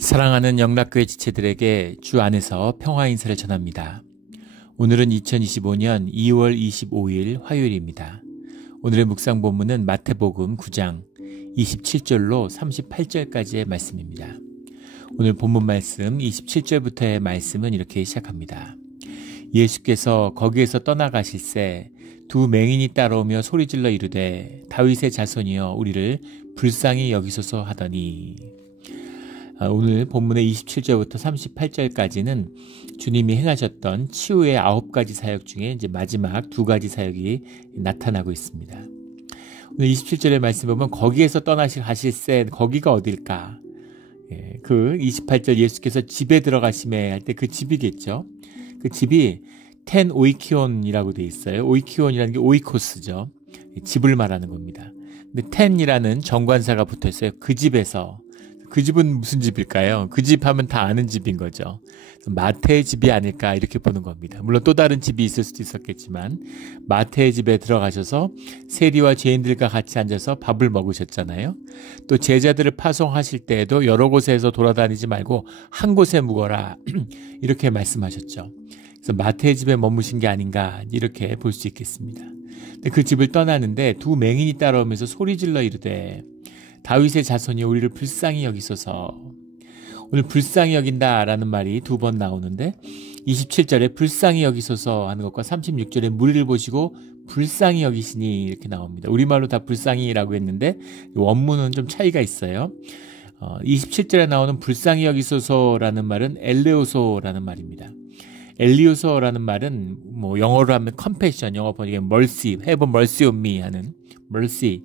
사랑하는 영락교회 지체들에게 주 안에서 평화 인사를 전합니다. 오늘은 2025년 2월 25일 화요일입니다. 오늘의 묵상 본문은 마태복음 9장 27절로 38절까지의 말씀입니다. 오늘 본문 말씀 27절부터의 말씀은 이렇게 시작합니다. 예수께서 거기에서 떠나가실새 두 맹인이 따라오며 소리질러 이르되 다윗의 자손이여 우리를 불쌍히 여기소서 하더니. 오늘 본문의 27절부터 38절까지는 주님이 행하셨던 치유의 9가지 사역 중에 이제 마지막 2가지 사역이 나타나고 있습니다. 오늘 27절의 말씀 보면 거기에서 떠나가실새 거기가 어딜까? 그 28절 예수께서 집에 들어가심에 할 때 그 집이겠죠. 그 집이 텐 오이키온이라고 되어 있어요. 오이키온이라는 게 오이코스죠. 집을 말하는 겁니다. 근데 텐이라는 정관사가 붙어 있어요. 그 집에서. 그 집은 무슨 집일까요? 그 집 하면 다 아는 집인 거죠. 마태의 집이 아닐까 이렇게 보는 겁니다. 물론 또 다른 집이 있을 수도 있었겠지만 마태의 집에 들어가셔서 세리와 죄인들과 같이 앉아서 밥을 먹으셨잖아요. 또 제자들을 파송하실 때에도 여러 곳에서 돌아다니지 말고 한 곳에 묵어라 이렇게 말씀하셨죠. 그래서 마태의 집에 머무신 게 아닌가 이렇게 볼 수 있겠습니다. 근데 그 집을 떠나는데 두 맹인이 따라오면서 소리질러 이르되 다윗의 자손이 우리를 불쌍히 여기소서. 오늘 불쌍히 여긴다라는 말이 2번 나오는데 27절에 불쌍히 여기소서 하는 것과 36절에 무리를 보시고 불쌍히 여기시니 이렇게 나옵니다. 우리말로 다 불쌍히라고 했는데 원문은 좀 차이가 있어요. 27절에 나오는 불쌍히 여기소서라는 말은 엘레오소라는 말입니다. 엘리오소라는 말은 뭐 영어로 하면 compassion, 영어 번역에 mercy, have mercy on me 하는 mercy,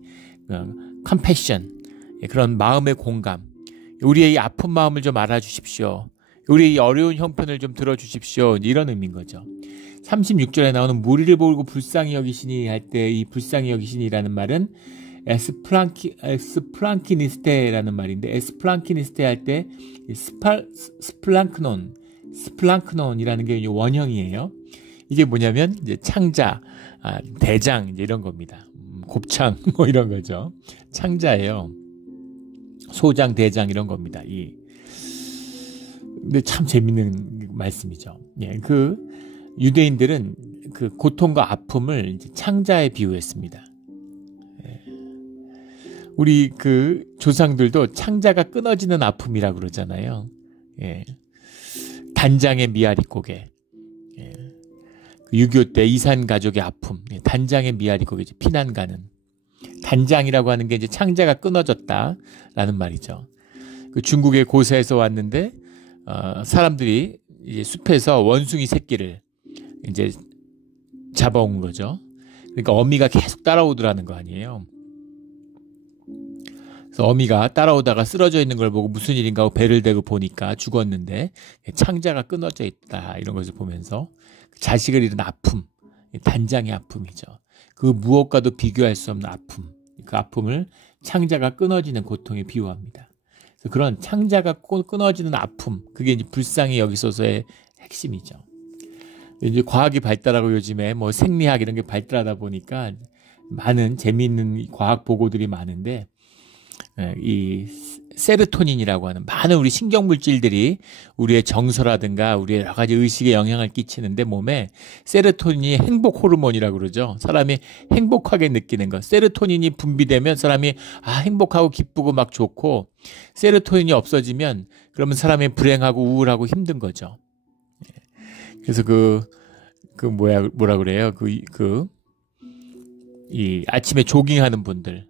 compassion, 그런 마음의 공감, 우리의 이 아픈 마음을 좀 알아주십시오. 우리의 이 어려운 형편을 좀 들어주십시오. 이런 의미인 거죠. 36절에 나오는 무리를 보고 불쌍히 여기시니 할 때 이 불쌍히 여기시니라는 말은 에스플랑키니스테라는 말인데 에스플랑키니스테 할 때 스플랑크논이라는 게 원형이에요. 이게 뭐냐면 이제 창자, 대장 이제 이런 겁니다. 곱창 뭐 이런 거죠. 창자예요. 소장, 대장 이런 겁니다. 근데 참 재밌는 말씀이죠. 그 유대인들은 그 고통과 아픔을 이제 창자에 비유했습니다. 우리 그 조상들도 창자가 끊어지는 아픔이라고 그러잖아요. 단장의 미아리 고개. 6.25 때 이산 가족의 아픔, 단장의 미아리 고개, 피난 가는. 단장이라고 하는 게 이제 창자가 끊어졌다라는 말이죠. 그 중국의 고사에서 왔는데, 사람들이 이제 숲에서 원숭이 새끼를 이제 잡아온 거죠. 그러니까 어미가 계속 따라오더라는 거 아니에요. 그래서 어미가 따라오다가 쓰러져 있는 걸 보고 무슨 일인가 하고 배를 대고 보니까 죽었는데 창자가 끊어져 있다 이런 것을 보면서 자식을 잃은 아픔, 단장의 아픔이죠. 그 무엇과도 비교할 수 없는 아픔, 그 아픔을 창자가 끊어지는 고통에 비유합니다. 그래서 그런 창자가 끊어지는 아픔, 그게 이제 불쌍히 여기소서의 핵심이죠. 이제 과학이 발달하고 요즘에 뭐 생리학 이런 게 발달하다 보니까 많은 재미있는 과학 보고들이 많은데 이 세로토닌이라고 하는 많은 우리 신경물질들이 우리의 정서라든가 우리의 여러 가지 의식에 영향을 끼치는데 몸에 세로토닌이 행복 호르몬이라고 그러죠. 사람이 행복하게 느끼는 것. 세로토닌이 분비되면 사람이 행복하고 기쁘고 막 좋고 세로토닌이 없어지면 그러면 사람이 불행하고 우울하고 힘든 거죠. 그래서 뭐라 그래요? 이 아침에 조깅하는 분들.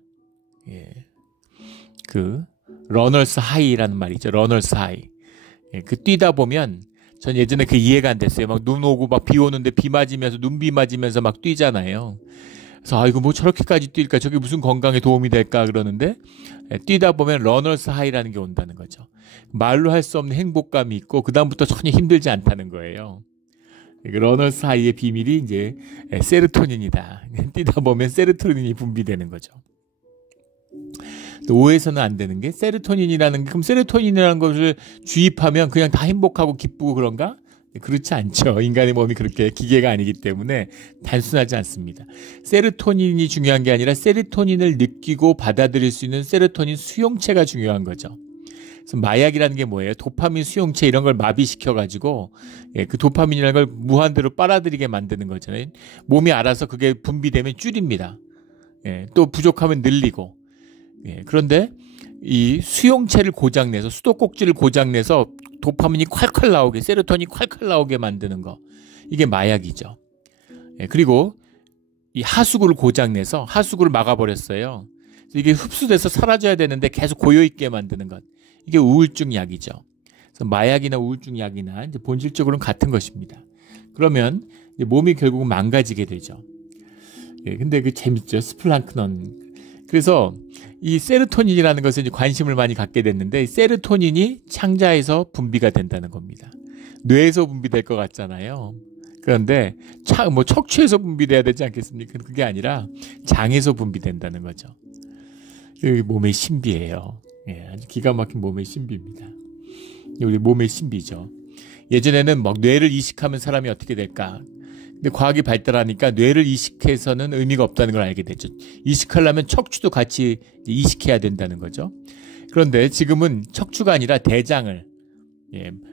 러너스 하이라는 말이죠. 러너스 하이. 뛰다 보면 전 예전에 이해가 안 됐어요. 막 눈 오고 막 비 오는데 비 맞으면서 눈비 맞으면서 막 뛰잖아요. 그래서 이거 뭐 저렇게까지 뛸까? 저게 무슨 건강에 도움이 될까? 그러는데 뛰다 보면 러너스 하이라는 게 온다는 거죠. 말로 할 수 없는 행복감이 있고 그다음부터 전혀 힘들지 않다는 거예요. 러너스 하이의 비밀이 이제 세로토닌이다. 뛰다 보면 세로토닌이 분비되는 거죠. 또 오해서는 안 되는 게 세로토닌이라는 게 그럼 세로토닌이라는 것을 주입하면 그냥 다 행복하고 기쁘고 그런가? 그렇지 않죠. 인간의 몸이 그렇게 기계가 아니기 때문에 단순하지 않습니다. 세로토닌이 중요한 게 아니라 세로토닌을 느끼고 받아들일 수 있는 세로토닌 수용체가 중요한 거죠. 그래서 마약이라는 게 뭐예요? 도파민 수용체 이런 걸 마비시켜가지고 그 도파민이라는 걸 무한대로 빨아들이게 만드는 거잖아요. 몸이 알아서 그게 분비되면 줄입니다. 또 부족하면 늘리고. 그런데 이 수용체를 고장내서 수도꼭지를 고장내서 도파민이 콸콸 나오게 세로토닌이 콸콸 나오게 만드는 거. 이게 마약이죠. 그리고 이 하수구를 고장내서 하수구를 막아버렸어요. 이게 흡수돼서 사라져야 되는데 계속 고여있게 만드는 것. 이게 우울증 약이죠. 그래서 마약이나 우울증 약이나 이제 본질적으로는 같은 것입니다. 그러면 이제 몸이 결국은 망가지게 되죠. 근데 그 재밌죠. 스플랑크논. 그래서 이 세로토닌이라는 것에 이제 관심을 많이 갖게 됐는데 이 세로토닌이 창자에서 분비가 된다는 겁니다. 뇌에서 분비될 것 같잖아요. 그런데 척추에서 분비돼야 되지 않겠습니까? 그게 아니라 장에서 분비된다는 거죠. 몸의 신비예요. 아주 기가 막힌 몸의 신비입니다. 우리 몸의 신비죠. 예전에는 막 뇌를 이식하면 사람이 어떻게 될까? 근데 과학이 발달하니까 뇌를 이식해서는 의미가 없다는 걸 알게 됐죠. 이식하려면 척추도 같이 이식해야 된다는 거죠. 그런데 지금은 척추가 아니라 대장을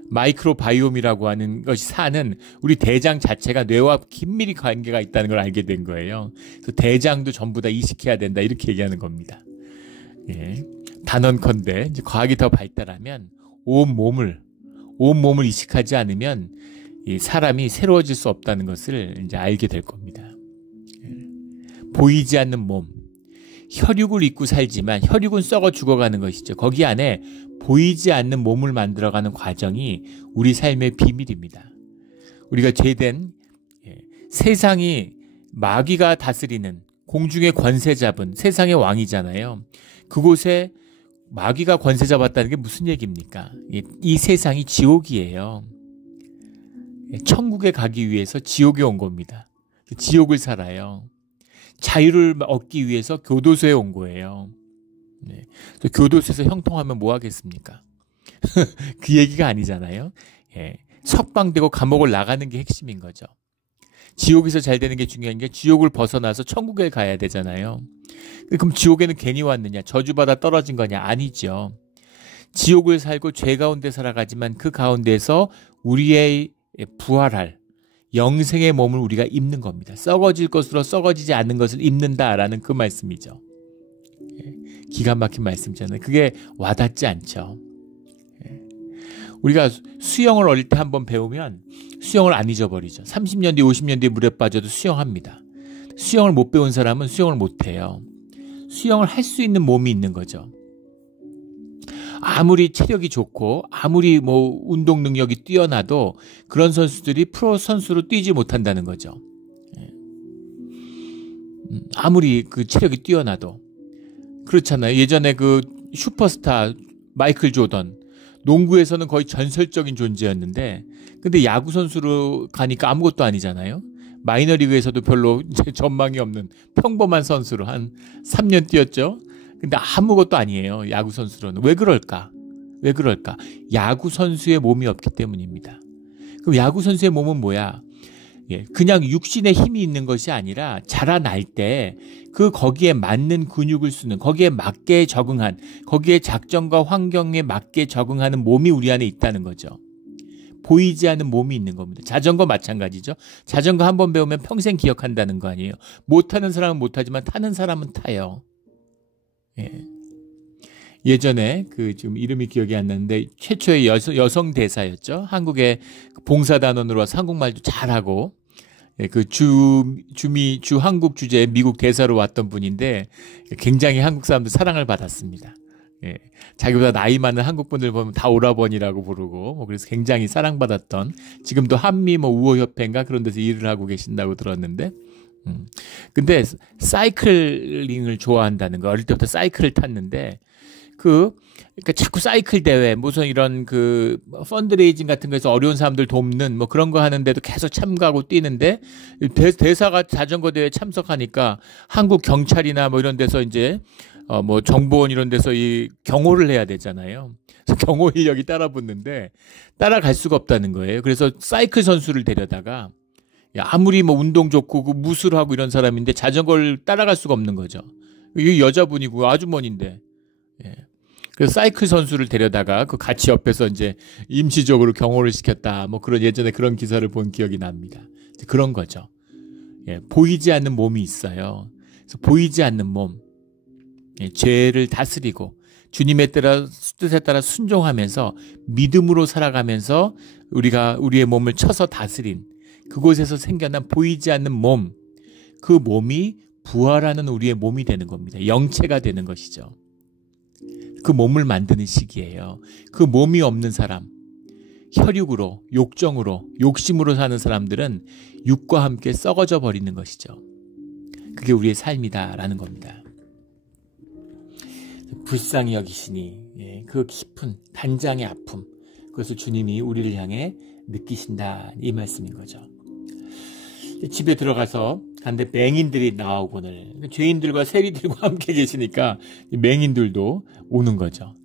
마이크로바이옴이라고 하는 것이 사는 우리 대장 자체가 뇌와 긴밀히 관계가 있다는 걸 알게 된 거예요. 그래서 대장도 전부 다 이식해야 된다 이렇게 얘기하는 겁니다. 단언컨대 이제 과학이 더 발달하면 온 몸을 이식하지 않으면 이 사람이 새로워질 수 없다는 것을 이제 알게 될 겁니다. 보이지 않는 몸, 혈육을 입고 살지만 혈육은 썩어 죽어가는 것이죠. 거기 안에 보이지 않는 몸을 만들어가는 과정이 우리 삶의 비밀입니다. 우리가 죄된 세상이 마귀가 다스리는 공중의 권세 잡은 세상의 왕이잖아요. 그곳에 마귀가 권세 잡았다는 게 무슨 얘기입니까? 이 세상이 지옥이에요. 천국에 가기 위해서 지옥에 온 겁니다. 지옥을 살아요. 자유를 얻기 위해서 교도소에 온 거예요. 또 교도소에서 형통하면 뭐 하겠습니까? 그 얘기가 아니잖아요. 석방되고 감옥을 나가는 게 핵심인 거죠. 지옥에서 잘 되는 게 중요한 게 지옥을 벗어나서 천국에 가야 되잖아요. 그럼 지옥에는 괜히 왔느냐? 저주받아 떨어진 거냐? 아니죠. 지옥을 살고 죄 가운데 살아가지만 그 가운데서 우리의 부활할 영생의 몸을 우리가 입는 겁니다. 썩어질 것으로 썩어지지 않는 것을 입는다라는 그 말씀이죠. 기가 막힌 말씀이잖아요. 그게 와닿지 않죠. 우리가 수영을 어릴 때 한번 배우면 수영을 안 잊어버리죠. 30년 뒤 50년 뒤에 물에 빠져도 수영합니다. 수영을 못 배운 사람은 수영을 못해요. 수영을 할 수 있는 몸이 있는 거죠. 아무리 체력이 좋고 아무리 운동 능력이 뛰어나도 그런 선수들이 프로 선수로 뛰지 못한다는 거죠. 아무리 그 체력이 뛰어나도 그렇잖아요. 예전에 그 슈퍼스타 마이클 조던 농구에서는 거의 전설적인 존재였는데 근데 야구 선수로 가니까 아무것도 아니잖아요. 마이너리그에서도 별로 전망이 없는 평범한 선수로 한 3년 뛰었죠. 근데 아무것도 아니에요. 야구 선수로는. 왜 그럴까? 야구 선수의 몸이 없기 때문입니다. 그럼 야구 선수의 몸은 뭐야? 그냥 육신의 힘이 있는 것이 아니라 자라날 때 거기에 맞는 근육을 쓰는, 거기에 맞게 적응한, 거기에 작전과 환경에 맞게 적응하는 몸이 우리 안에 있다는 거죠. 보이지 않는 몸이 있는 겁니다. 자전거 마찬가지죠. 자전거 한번 배우면 평생 기억한다는 거 아니에요. 못하는 사람은 못하지만 타는 사람은 타요. 예전에 지금 이름이 기억이 안 나는데 최초의 여성 대사였죠. 한국의 봉사단원으로 와서 한국말도 잘하고 주 한국 주재 미국 대사로 왔던 분인데 굉장히 한국 사람들 사랑을 받았습니다. 자기보다 나이 많은 한국 분들 보면 다 오라버니라고 부르고 그래서 굉장히 사랑받았던 지금도 한미 우호협회인가 그런 데서 일을 하고 계신다고 들었는데 근데 사이클링을 좋아한다는 거 어릴 때부터 사이클을 탔는데 그러니까 자꾸 사이클 대회 무슨 이런 펀드레이징 같은 거에서 어려운 사람들 돕는 그런 거 하는데도 계속 참가하고 뛰는데 대사가 자전거 대회에 참석하니까 한국 경찰이나 이런 데서 이제 정보원 이런 데서 이 경호를 해야 되잖아요. 그래서 경호 인력이 따라붙는데 따라갈 수가 없다는 거예요. 그래서 사이클 선수를 데려다가 아무리 운동 좋고 무술하고 이런 사람인데 자전거를 따라갈 수가 없는 거죠. 이 여자분이고 아주머니인데. 그래서 사이클 선수를 데려다가 그 같이 옆에서 이제 임시적으로 경호를 시켰다. 뭐 그런 예전에 그런 기사를 본 기억이 납니다. 그런 거죠. 예, 보이지 않는 몸이 있어요. 그래서 보이지 않는 몸, 예, 죄를 다스리고 주님의 뜻에 따라 순종하면서 믿음으로 살아가면서 우리가 우리의 몸을 쳐서 다스린 그곳에서 생겨난 보이지 않는 몸, 그 몸이 부활하는 우리의 몸이 되는 겁니다. 영체가 되는 것이죠. 그 몸을 만드는 시기예요. 그 몸이 없는 사람, 혈육으로, 욕정으로, 욕심으로 사는 사람들은 육과 함께 썩어져 버리는 것이죠. 그게 우리의 삶이다라는 겁니다. 불쌍히 여기시니, 예, 그 깊은 단장의 아픔, 그것을 주님이 우리를 향해 느끼신다, 이 말씀인 거죠. 집에 들어가서 간데 맹인들이 나오거늘, 죄인들과 세리들과 함께 계시니까 맹인들도 오는 거죠.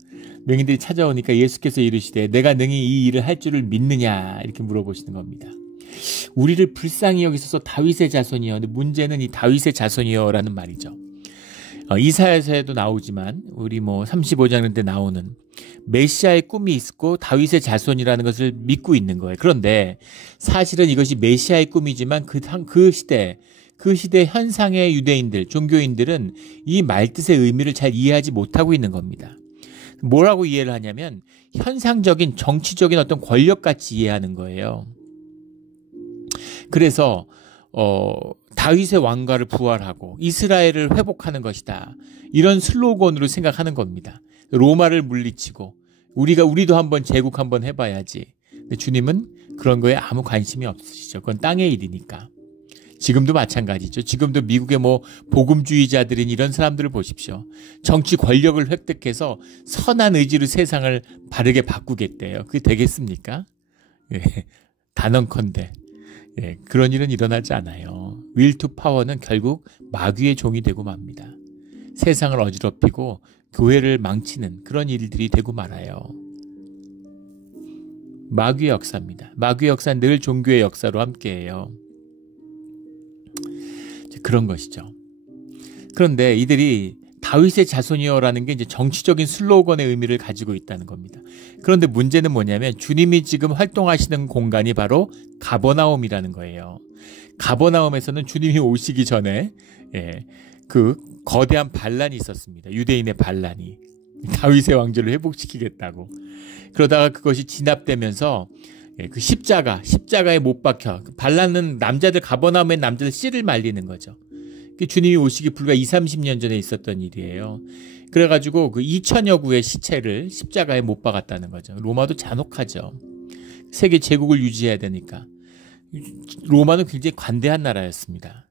맹인들이 찾아오니까 예수께서 이르시되 내가 능히 이 일을 할 줄을 믿느냐, 이렇게 물어보시는 겁니다. 우리를 불쌍히 여기셔서 다윗의 자손이여. 근데 문제는 이 다윗의 자손이여라는 말이죠. 이사야서에도 나오지만 우리 35장 때 나오는 메시아의 꿈이 있고 다윗의 자손이라는 것을 믿고 있는 거예요. 그런데 사실은 이것이 메시아의 꿈이지만 그 시대 현상의 유대인들, 종교인들은 이 말뜻의 의미를 잘 이해하지 못하고 있는 겁니다. 뭐라고 이해를 하냐면 현상적인 정치적인 어떤 권력같이 이해하는 거예요. 그래서 다윗의 왕가를 부활하고 이스라엘을 회복하는 것이다, 이런 슬로건으로 생각하는 겁니다. 로마를 물리치고 우리도 한번 제국 한번 해봐야지. 근데 주님은 그런 거에 아무 관심이 없으시죠. 그건 땅의 일이니까. 지금도 마찬가지죠. 지금도 미국의 복음주의자들인 이런 사람들을 보십시오. 정치 권력을 획득해서 선한 의지로 세상을 바르게 바꾸겠대요. 그게 되겠습니까? 예, 단언컨대. 예, 그런 일은 일어나지 않아요. 윌 투 파워는 결국 마귀의 종이 되고 맙니다. 세상을 어지럽히고 교회를 망치는 그런 일들이 되고 말아요. 마귀의 역사입니다. 마귀의 역사는 늘 종교의 역사로 함께해요. 그런 것이죠. 그런데 이들이 다윗의 자손이여라는 게 이제 정치적인 슬로건의 의미를 가지고 있다는 겁니다. 그런데 문제는 뭐냐면 주님이 지금 활동하시는 공간이 바로 가버나움이라는 거예요. 가버나움에서는 주님이 오시기 전에 그 거대한 반란이 있었습니다. 유대인의 반란이. 다윗의 왕조를 회복시키겠다고. 그러다가 그것이 진압되면서 그 십자가에 못 박혀. 반란은 가버나움의 남자들 씨를 말리는 거죠. 주님이 오시기 불과 20-30년 전에 있었던 일이에요. 그래가지고 그 2000여 구의 시체를 십자가에 못 박았다는 거죠. 로마도 잔혹하죠. 세계 제국을 유지해야 되니까. 로마는 굉장히 관대한 나라였습니다.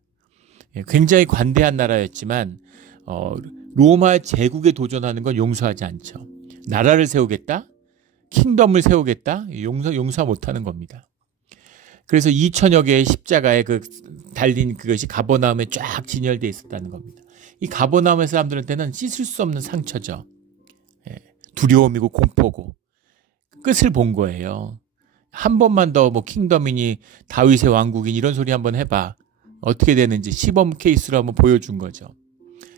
굉장히 관대한 나라였지만 로마 제국에 도전하는 건 용서하지 않죠. 나라를 세우겠다? 킹덤을 세우겠다? 용서 못하는 겁니다. 그래서 2000여 개의 십자가에 달린 그것이 가버나움에 쫙 진열되어 있었다는 겁니다. 이 가버나움의 사람들한테는 씻을 수 없는 상처죠. 두려움이고 공포고 끝을 본 거예요. 한 번만 더 킹덤이니 다윗의 왕국이니 이런 소리 한번 해봐. 어떻게 되는지 시범 케이스로 한번 보여준 거죠.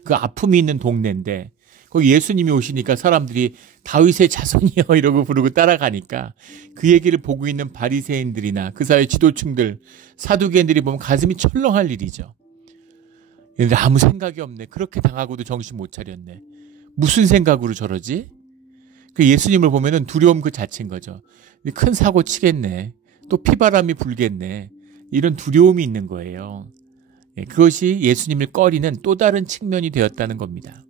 그 아픔이 있는 동네인데 거기 예수님이 오시니까 사람들이 다윗의 자손이여 이러고 부르고 따라가니까 그 얘기를 보고 있는 바리새인들이나 그 사회 지도층들, 사두개인들이 보면 가슴이 철렁할 일이죠. 얘들 아무 생각이 없네. 그렇게 당하고도 정신 못 차렸네. 무슨 생각으로 저러지? 그 예수님을 보면은 두려움 그 자체인 거죠. 큰 사고 치겠네. 또 피바람이 불겠네. 이런 두려움이 있는 거예요. 그것이 예수님을 꺼리는 또 다른 측면이 되었다는 겁니다.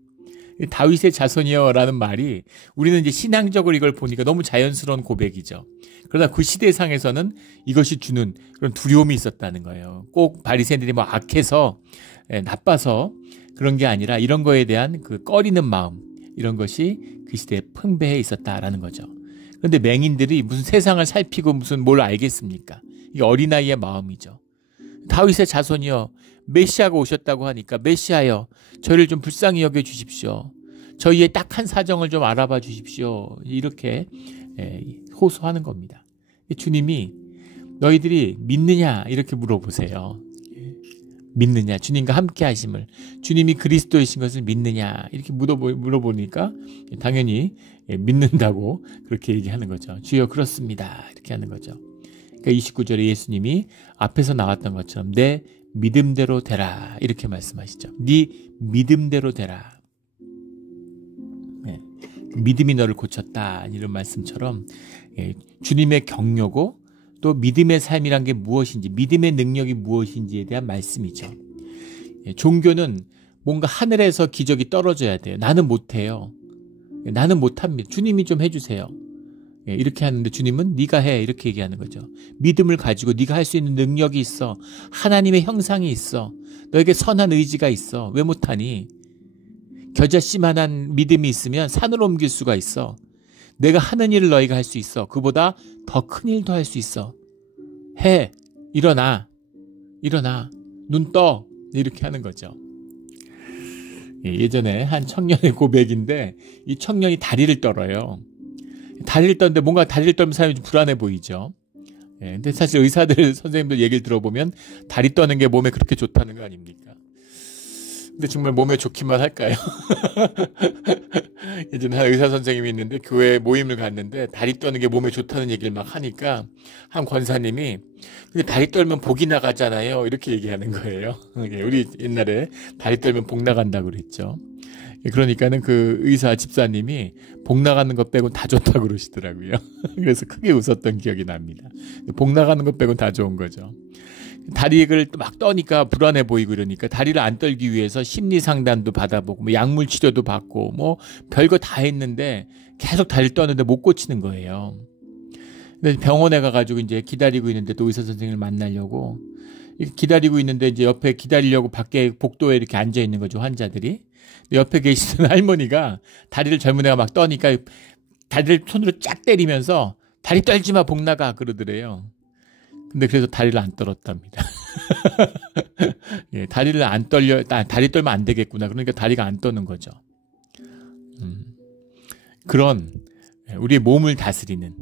다윗의 자손이여라는 말이 우리는 이제 신앙적으로 이걸 보니까 너무 자연스러운 고백이죠. 그러나 그 시대상에서는 이것이 주는 그런 두려움이 있었다는 거예요. 꼭 바리새인들이 악해서 나빠서 그런 게 아니라 이런 거에 대한 그 꺼리는 마음, 이런 것이 그 시대에 풍배해 있었다라는 거죠. 그런데 맹인들이 무슨 세상을 살피고 무슨 뭘 알겠습니까? 이게 어린아이의 마음이죠. 다윗의 자손이여, 메시아가 오셨다고 하니까 메시아여, 저희를 좀 불쌍히 여겨 주십시오. 저희의 딱한 사정을 좀 알아봐 주십시오. 이렇게 호소하는 겁니다. 주님이 너희들이 믿느냐 이렇게 물어보세요. 믿느냐? 주님과 함께 하심을, 주님이 그리스도이신 것을 믿느냐? 이렇게 물어보니까 당연히 믿는다고 그렇게 얘기하는 거죠. 주여 그렇습니다. 이렇게 하는 거죠. 그러니까 29절에 예수님이 앞에서 나왔던 것처럼 내 믿음대로 되라 이렇게 말씀하시죠. 네 믿음대로 되라. 네. 믿음이 너를 고쳤다 이런 말씀처럼 주님의 격려고 또 믿음의 삶이란 게 무엇인지, 믿음의 능력이 무엇인지에 대한 말씀이죠. 종교는 뭔가 하늘에서 기적이 떨어져야 돼요. 나는 못해요. 나는 못합니다. 주님이 좀 해주세요. 이렇게 하는데 주님은 네가 해 이렇게 얘기하는 거죠. 믿음을 가지고 네가 할 수 있는 능력이 있어. 하나님의 형상이 있어. 너에게 선한 의지가 있어. 왜 못하니? 겨자씨만한 믿음이 있으면 산을 옮길 수가 있어. 내가 하는 일을 너희가 할 수 있어. 그보다 더 큰 일도 할 수 있어. 해. 일어나. 눈 떠. 이렇게 하는 거죠. 예전에 한 청년의 고백인데 이 청년이 다리를 떨어요. 다리를 떠는데 뭔가 다리를 떨면 사람이 좀 불안해 보이죠. 근데 사실 의사들 선생님들 얘기를 들어보면 다리 떠는 게 몸에 그렇게 좋다는 거 아닙니까? 근데 정말 몸에 좋기만 할까요? 예전에 한 의사 선생님이 있는데 교회 모임을 갔는데 다리 떠는 게 몸에 좋다는 얘기를 막 하니까 한 권사님이 근데 다리 떨면 복이 나가잖아요. 이렇게 얘기하는 거예요. 우리 옛날에 다리 떨면 복 나간다고 그랬죠. 그러니까는 그 의사 집사님이 복 나가는 것 빼곤 다 좋다고 그러시더라고요. 그래서 크게 웃었던 기억이 납니다. 복 나가는 것 빼곤 다 좋은 거죠. 다리를 막 떠니까 불안해 보이고 이러니까 다리를 안 떨기 위해서 심리 상담도 받아보고 뭐 약물 치료도 받고 뭐 별거 다 했는데 계속 다리를 떠는데 못 고치는 거예요. 그래서 병원에 가가지고 이제 기다리고 있는데 또 의사 선생님을 만나려고 기다리고 있는데 이제 옆에 기다리려고 밖에 복도에 이렇게 앉아 있는 거죠, 환자들이. 옆에 계시던 할머니가 다리를 젊은 애가 막 떠니까 다리를 손으로 쫙 때리면서 다리 떨지 마, 복 나가 그러더래요. 근데 그래서 다리를 안 떨었답니다. 예, 다리 떨면 안 되겠구나. 그러니까 다리가 안 떠는 거죠. 그런 우리의 몸을 다스리는,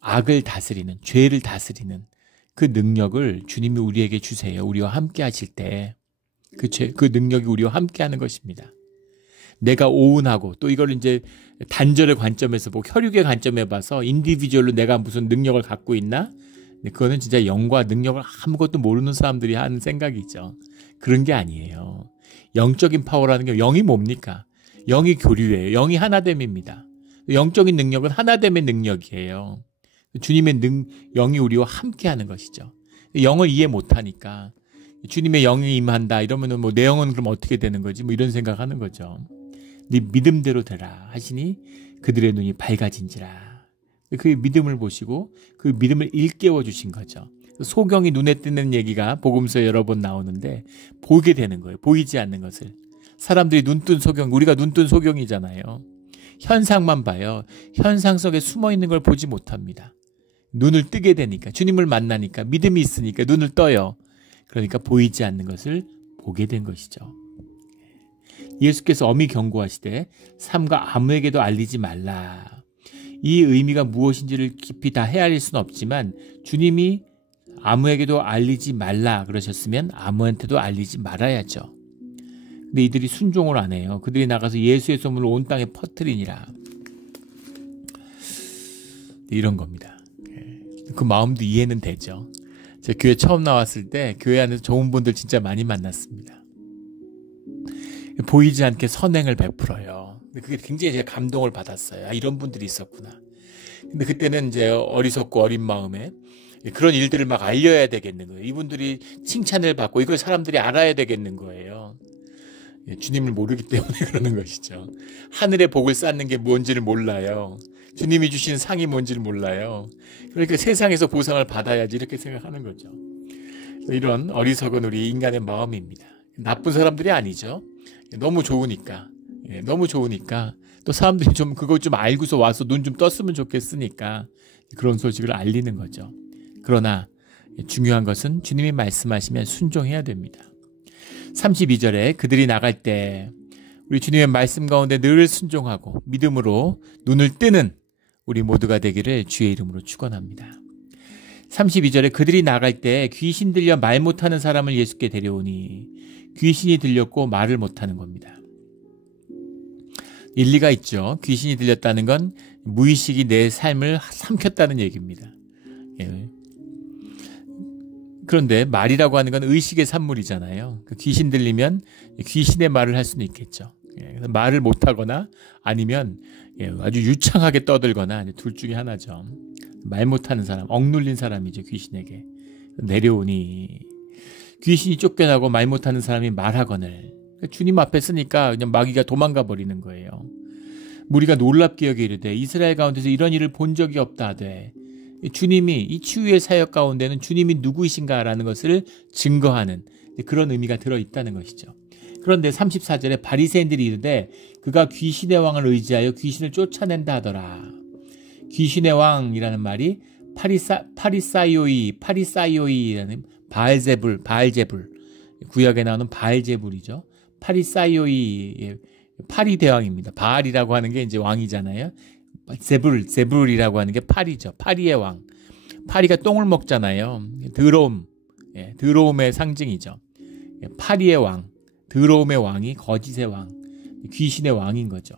악을 다스리는, 죄를 다스리는 그 능력을 주님이 우리에게 주세요. 우리와 함께 하실 때 그 능력이 우리와 함께 하는 것입니다. 내가 오운하고 또 이걸 이제 단절의 관점에서 보고 혈육의 관점에 봐서 인디비주얼로 내가 무슨 능력을 갖고 있나? 그거는 진짜 영과 능력을 아무것도 모르는 사람들이 하는 생각이죠. 그런 게 아니에요. 영적인 파워라는 게 영이 뭡니까? 영이 교류예요. 영이 하나됨입니다. 영적인 능력은 하나됨의 능력이에요. 주님의 영이 우리와 함께 하는 것이죠. 영을 이해 못하니까 주님의 영이 임한다 이러면은 뭐 내 영은 그럼 어떻게 되는 거지? 뭐 이런 생각하는 거죠. 네 믿음대로 되라 하시니 그들의 눈이 밝아진지라. 그 믿음을 보시고 그 믿음을 일깨워 주신 거죠. 소경이 눈에 띄는 얘기가 복음서에 여러 번 나오는데 보게 되는 거예요. 보이지 않는 것을. 사람들이 눈뜬 소경, 우리가 눈뜬 소경이잖아요. 현상만 봐요. 현상 속에 숨어 있는 걸 보지 못합니다. 눈을 뜨게 되니까, 주님을 만나니까, 믿음이 있으니까 눈을 떠요. 그러니까 보이지 않는 것을 보게 된 것이죠. 예수께서 엄히 경고하시되 삼가 아무에게도 알리지 말라. 이 의미가 무엇인지를 깊이 다 헤아릴 수는 없지만 주님이 아무에게도 알리지 말라 그러셨으면 아무한테도 알리지 말아야죠. 근데 이들이 순종을 안 해요. 그들이 나가서 예수의 소문을 온 땅에 퍼뜨리니라. 이런 겁니다. 그 마음도 이해는 되죠. 제가 교회 처음 나왔을 때 교회 안에서 좋은 분들 진짜 많이 만났습니다. 보이지 않게 선행을 베풀어요. 근데 그게 굉장히 제가 감동을 받았어요. 아, 이런 분들이 있었구나. 근데 그때는 이제 어리석고 어린 마음에 그런 일들을 막 알려야 되겠는 거예요. 이분들이 칭찬을 받고 이걸 사람들이 알아야 되겠는 거예요. 주님을 모르기 때문에 그러는 것이죠. 하늘의 복을 쌓는 게 뭔지를 몰라요. 주님이 주신 상이 뭔지를 몰라요. 그러니까 세상에서 보상을 받아야지 이렇게 생각하는 거죠. 이런 어리석은 우리 인간의 마음입니다. 나쁜 사람들이 아니죠. 너무 좋으니까. 너무 좋으니까 또 사람들이 좀 그거 좀 알고서 와서 눈 좀 떴으면 좋겠으니까 그런 소식을 알리는 거죠. 그러나 중요한 것은 주님이 말씀하시면 순종해야 됩니다. 32절에 그들이 나갈 때 우리 주님의 말씀 가운데 늘 순종하고 믿음으로 눈을 뜨는 우리 모두가 되기를 주의 이름으로 축원합니다. 32절에 그들이 나갈 때 귀신 들려 말 못하는 사람을 예수께 데려오니 귀신이 들렸고 말을 못하는 겁니다. 일리가 있죠. 귀신이 들렸다는 건 무의식이 내 삶을 삼켰다는 얘기입니다. 예. 그런데 말이라고 하는 건 의식의 산물이잖아요. 귀신 들리면 귀신의 말을 할 수는 있겠죠. 예. 말을 못하거나 아니면 아주 유창하게 떠들거나 둘 중에 하나죠. 말 못하는 사람, 억눌린 사람이죠. 귀신에게. 내려오니 귀신이 쫓겨나고 말 못하는 사람이 말하거늘. 주님 앞에 쓰니까 그냥 마귀가 도망가 버리는 거예요. 무리가 놀랍게 여겨 이르되 이스라엘 가운데서 이런 일을 본 적이 없다 하되 주님이 이 치유의 사역 가운데는 주님이 누구이신가라는 것을 증거하는 그런 의미가 들어있다는 것이죠. 그런데 34절에 바리새인들이 이르되 그가 귀신의 왕을 의지하여 귀신을 쫓아낸다 하더라. 귀신의 왕이라는 말이 파리사이오이라는 바알제불 구약에 나오는 바알제불이죠. 파리사이오이 파리 대왕입니다. 바알이라고 하는 게 이제 왕이잖아요. 제불이라고 하는 게 파리죠. 파리의 왕. 파리가 똥을 먹잖아요. 더러움, 더러움의 상징이죠. 파리의 왕, 더러움의 왕이 거짓의 왕, 귀신의 왕인 거죠.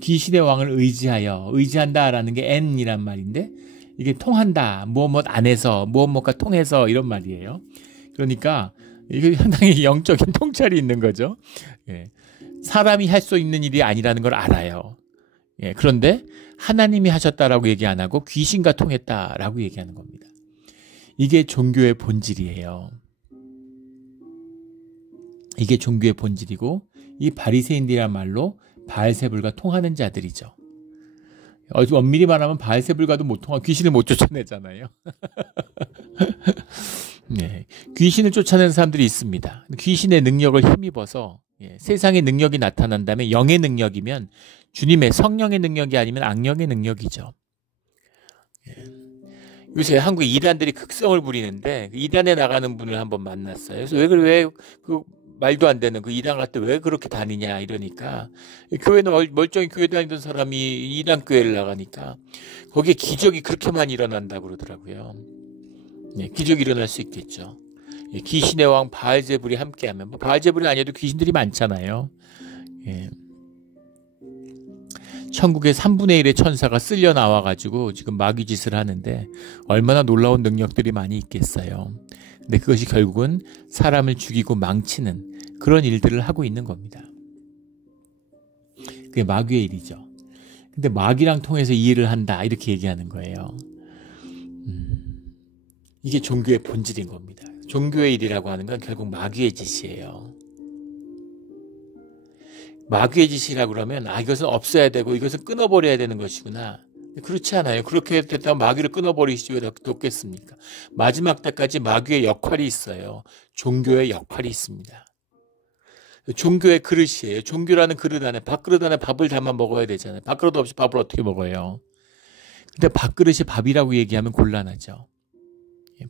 귀신의 왕을 의지한다라는 게 N이란 말인데 이게 통한다, 무엇 안에서, 무엇과 통해서 이런 말이에요. 그러니까 이게 상당히 영적인 통찰이 있는 거죠. 예. 사람이 할 수 있는 일이 아니라는 걸 알아요. 예. 그런데 하나님이 하셨다라고 얘기 안 하고 귀신과 통했다라고 얘기하는 겁니다. 이게 종교의 본질이에요. 이게 종교의 본질이고 이 바리새인들이란 말로 바알세불과 통하는 자들이죠. 엄밀히 말하면 바알세불과도 못 통하고 귀신을 못 쫓아내잖아요. 네, 귀신을 쫓아내는 사람들이 있습니다. 귀신의 능력을 힘입어서 세상의 능력이 나타난다면 영의 능력이면 주님의 성령의 능력이 아니면 악령의 능력이죠. 요새 한국 이단들이 극성을 부리는데 이단에 나가는 분을 한번 만났어요. 그래서 왜 말도 안 되는 그 이단 갈 때 왜 그렇게 다니냐 이러니까 교회는 멀쩡히 교회 다니던 사람이 이단 교회를 나가니까 거기에 기적이 그렇게 많이 일어난다고 그러더라고요. 기적이 일어날 수 있겠죠. 귀신의 왕 바알제불이 함께하면 바알제불이 아니어도 귀신들이 많잖아요. 천국의 3분의 1의 천사가 쓸려 나와가지고 지금 마귀짓을 하는데 얼마나 놀라운 능력들이 많이 있겠어요. 근데 그것이 결국은 사람을 죽이고 망치는 그런 일들을 하고 있는 겁니다. 그게 마귀의 일이죠. 근데 마귀랑 통해서 이 일을 한다 이렇게 얘기하는 거예요. 이게 종교의 본질인 겁니다. 종교의 일이라고 하는 건 결국 마귀의 짓이에요. 마귀의 짓이라고 그러면 이것은 없어야 되고 이것은 끊어버려야 되는 것이구나. 그렇지 않아요. 그렇게 됐다면 마귀를 끊어버리시지 왜 돕겠습니까? 마지막 때까지 마귀의 역할이 있어요. 종교의 역할이 있습니다. 종교의 그릇이에요. 종교라는 그릇 안에 밥그릇 안에 밥을 담아 먹어야 되잖아요. 밥그릇 없이 밥을 어떻게 먹어요? 근데 밥그릇이 밥이라고 얘기하면 곤란하죠.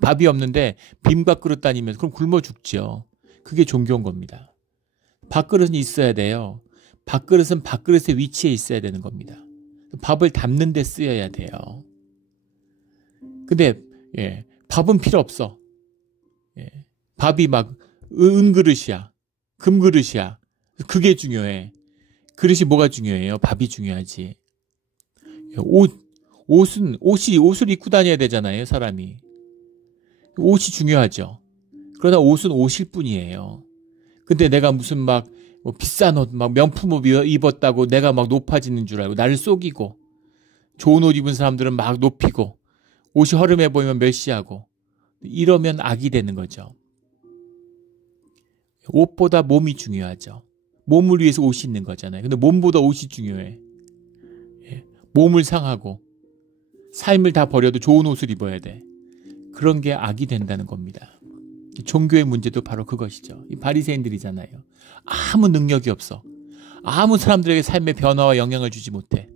밥이 없는데 빈밥 그릇 다니면서 그럼 굶어 죽죠. 그게 종교인 겁니다. 밥그릇은 있어야 돼요. 밥그릇은 밥그릇의 위치에 있어야 되는 겁니다. 밥을 담는 데 쓰여야 돼요. 근데 밥은 필요 없어. 밥이 막 은그릇이야. 금그릇이야. 그게 중요해. 그릇이 뭐가 중요해요? 밥이 중요하지. 옷을 입고 다녀야 되잖아요, 사람이. 옷이 중요하죠. 그러나 옷은 옷일 뿐이에요. 근데 내가 무슨 막 비싼 옷, 막 명품 옷 입었다고 내가 막 높아지는 줄 알고 나를 속이고 좋은 옷 입은 사람들은 막 높이고 옷이 허름해 보이면 멸시하고 이러면 악이 되는 거죠. 옷보다 몸이 중요하죠. 몸을 위해서 옷이 있는 거잖아요. 근데 몸보다 옷이 중요해. 몸을 상하고 삶을 다 버려도 좋은 옷을 입어야 돼. 그런 게 악이 된다는 겁니다. 종교의 문제도 바로 그것이죠. 이 바리새인들이잖아요. 아무 능력이 없어. 아무 사람들에게 삶의 변화와 영향을 주지 못해.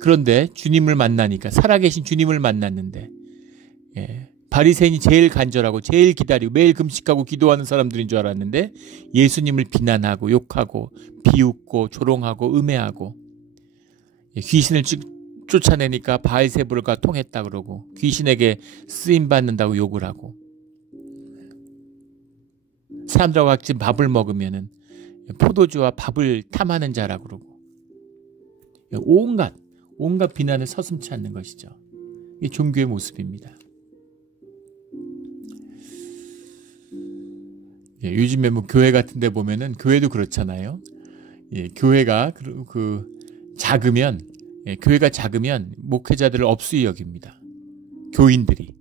그런데 주님을 만나니까 살아계신 주님을 만났는데 바리새인이 제일 간절하고 제일 기다리고 매일 금식하고 기도하는 사람들인 줄 알았는데 예수님을 비난하고 욕하고 비웃고 조롱하고 음해하고 귀신을 쫓아내니까 바알세불과 통했다 그러고 귀신에게 쓰임받는다고 욕을 하고 사람들하고 같이 밥을 먹으면은 포도주와 밥을 탐하는 자라 그러고 온갖 비난을 서슴지 않는 것이죠. 이게 종교의 모습입니다. 요즘에 뭐 교회 같은 데 보면은 교회도 그렇잖아요. 교회가 작으면 교회가 작으면 목회자들을 업수히 여깁니다. 교인들이.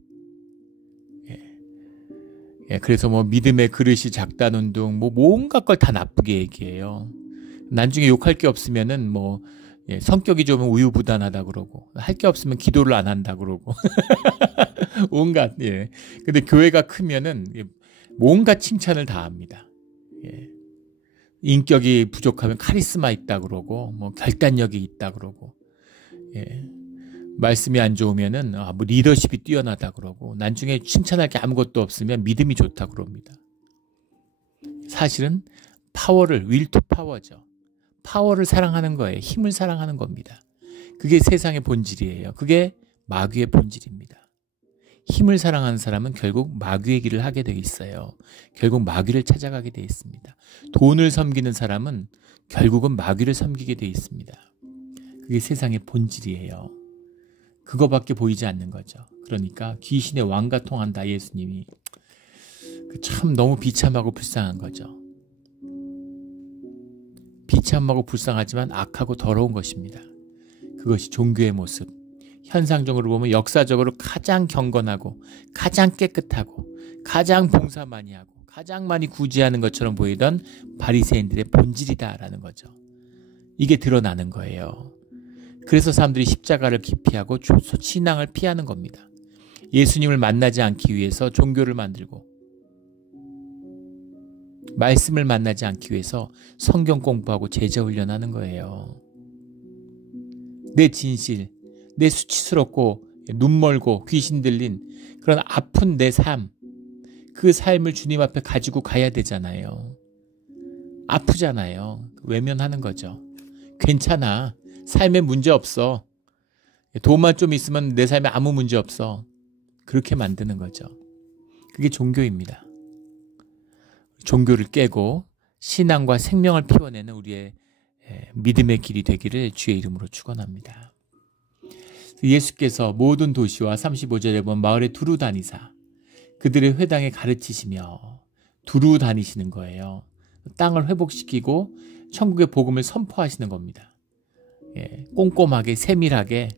그래서 뭐 믿음의 그릇이 작다는 둥 뭐 온갖 걸 다 나쁘게 얘기해요. 나중에 욕할 게 없으면은 뭐 성격이 좀 우유부단하다 그러고 할 게 없으면 기도를 안 한다 그러고 온갖 근데 교회가 크면은 온갖 칭찬을 다 합니다. 인격이 부족하면 카리스마 있다 그러고 뭐 결단력이 있다 그러고 말씀이 안 좋으면은 뭐 리더십이 뛰어나다 그러고 나중에 칭찬할 게 아무것도 없으면 믿음이 좋다 그럽니다. 사실은 파워를 윌 투 파워죠. 파워를 사랑하는 거예요. 힘을 사랑하는 겁니다. 그게 세상의 본질이에요. 그게 마귀의 본질입니다. 힘을 사랑하는 사람은 결국 마귀의 길을 하게 되어 있어요. 결국 마귀를 찾아가게 되어 있습니다. 돈을 섬기는 사람은 결국은 마귀를 섬기게 되어 있습니다. 그게 세상의 본질이에요. 그거밖에 보이지 않는 거죠. 그러니까 귀신의 왕과 통한다 예수님이 참 너무 비참하고 불쌍한 거죠. 비참하고 불쌍하지만 악하고 더러운 것입니다. 그것이 종교의 모습. 현상적으로 보면 역사적으로 가장 경건하고 가장 깨끗하고 가장 봉사 많이 하고 가장 많이 구제하는 것처럼 보이던 바리새인들의 본질이다라는 거죠. 이게 드러나는 거예요. 그래서 사람들이 십자가를 기피하고 신앙을 피하는 겁니다. 예수님을 만나지 않기 위해서 종교를 만들고 말씀을 만나지 않기 위해서 성경 공부하고 제자 훈련하는 거예요. 내 진실, 내 수치스럽고 눈멀고 귀신 들린 그런 아픈 내 삶, 그 삶을 주님 앞에 가지고 가야 되잖아요. 아프잖아요. 외면하는 거죠. 괜찮아. 삶에 문제 없어. 돈만 좀 있으면 내 삶에 아무 문제 없어. 그렇게 만드는 거죠. 그게 종교입니다. 종교를 깨고 신앙과 생명을 피워내는 우리의 믿음의 길이 되기를 주의 이름으로 축원합니다. 예수께서 모든 도시와 35절에 보면 마을에 두루 다니사 그들의 회당에 가르치시며 두루 다니시는 거예요. 땅을 회복시키고 천국의 복음을 선포하시는 겁니다. 꼼꼼하게 세밀하게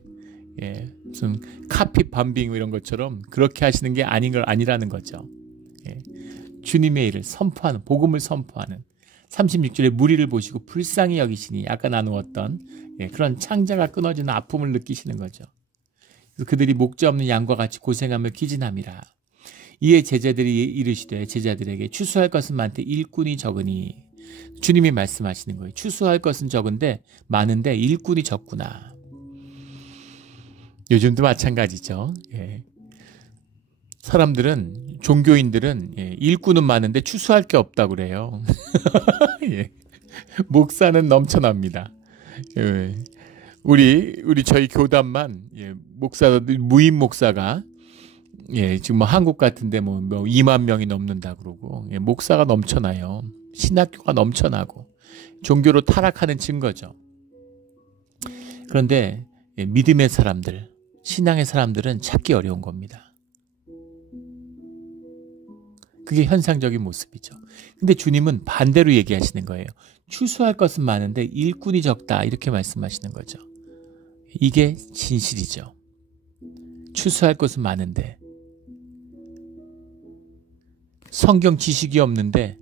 무슨 카피 밤빙 이런 것처럼 그렇게 하시는 게 아니라는 거죠. 주님의 일을 선포하는, 복음을 선포하는 36절에 무리를 보시고 불쌍히 여기시니 아까 나누었던 그런 창자가 끊어지는 아픔을 느끼시는 거죠. 그래서 그들이 목자 없는 양과 같이 고생하며 기진함이라. 이에 제자들이 이르시되 제자들에게 추수할 것은 많되 일꾼이 적으니. 주님이 말씀하시는 거예요. 추수할 것은 적은데 많은데 일꾼이 적구나. 요즘도 마찬가지죠. 사람들은 종교인들은 일꾼은 많은데 추수할 게 없다고 그래요. 목사는 넘쳐납니다. 우리 저희 교단만 무임 목사가 지금 뭐 한국 같은데 뭐 2만 명이 넘는다 그러고 목사가 넘쳐나요. 신학교가 넘쳐나고 종교로 타락하는 증거죠. 그런데 믿음의 사람들, 신앙의 사람들은 찾기 어려운 겁니다. 그게 현상적인 모습이죠. 근데 주님은 반대로 얘기하시는 거예요. 추수할 것은 많은데 일꾼이 적다 이렇게 말씀하시는 거죠. 이게 진실이죠. 추수할 것은 많은데 성경 지식이 없는데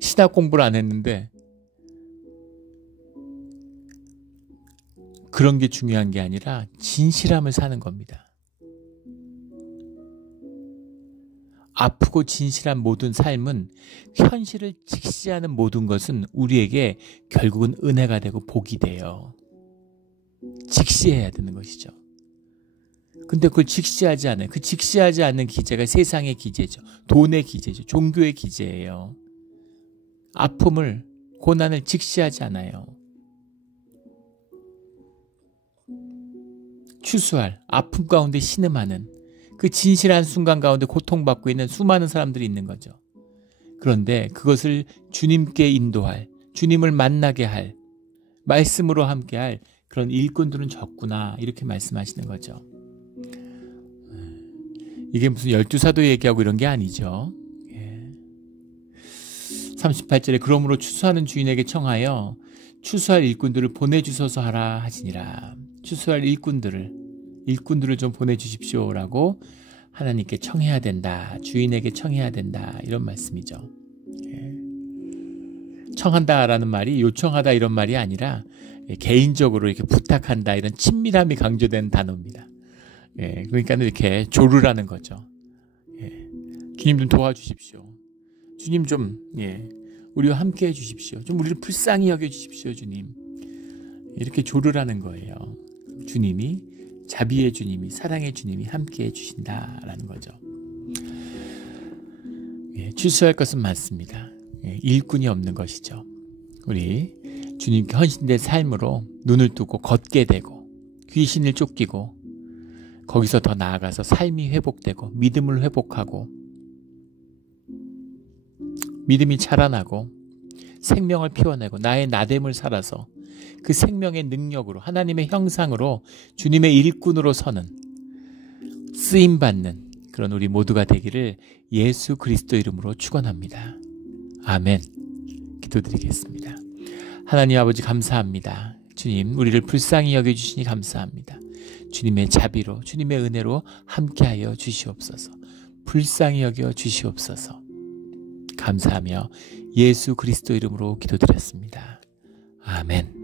신학 공부를 안 했는데 그런 게 중요한 게 아니라 진실함을 사는 겁니다. 아프고 진실한 모든 삶은 현실을 직시하는 모든 것은 우리에게 결국은 은혜가 되고 복이 돼요. 직시해야 되는 것이죠. 근데 그걸 직시하지 않아요. 그 직시하지 않는 기제가 세상의 기제죠. 돈의 기제죠. 종교의 기제예요. 아픔을, 고난을 직시하지 않아요. 추수할, 아픔 가운데 신음하는 그 진실한 순간 가운데 고통받고 있는 수많은 사람들이 있는 거죠. 그런데 그것을 주님께 인도할, 주님을 만나게 할, 말씀으로 함께할 그런 일꾼들은 적구나, 이렇게 말씀하시는 거죠. 이게 무슨 12사도 얘기하고 이런 게 아니죠. 38절에 그러므로 추수하는 주인에게 청하여 추수할 일꾼들을 보내주소서 하라 하시니라. 추수할 일꾼들을 좀 보내주십시오라고 하나님께 청해야 된다. 주인에게 청해야 된다. 이런 말씀이죠. 청한다라는 말이 요청하다 이런 말이 아니라 개인적으로 이렇게 부탁한다, 이런 친밀함이 강조된 단어입니다. 그러니까 이렇게 조르라는 거죠. 주님 좀 도와주십시오. 주님 좀 우리와 함께 해주십시오. 좀 우리를 불쌍히 여겨주십시오. 주님, 이렇게 조르라는 거예요. 주님이, 자비의 주님이, 사랑의 주님이 함께 해주신다라는 거죠. 추수할 것은 많습니다. 일꾼이 없는 것이죠. 우리 주님께 헌신된 삶으로 눈을 뜨고 걷게 되고, 귀신을 쫓기고, 거기서 더 나아가서 삶이 회복되고, 믿음을 회복하고, 믿음이 자라나고, 생명을 피워내고, 나의 나됨을 살아서 그 생명의 능력으로, 하나님의 형상으로 주님의 일꾼으로 서는, 쓰임받는 그런 우리 모두가 되기를 예수 그리스도 이름으로 축원합니다. 아멘. 기도드리겠습니다. 하나님 아버지, 감사합니다. 주님, 우리를 불쌍히 여겨주시니 감사합니다. 주님의 자비로, 주님의 은혜로 함께하여 주시옵소서. 불쌍히 여겨 주시옵소서. 감사하며 예수 그리스도 이름으로 기도드렸습니다. 아멘.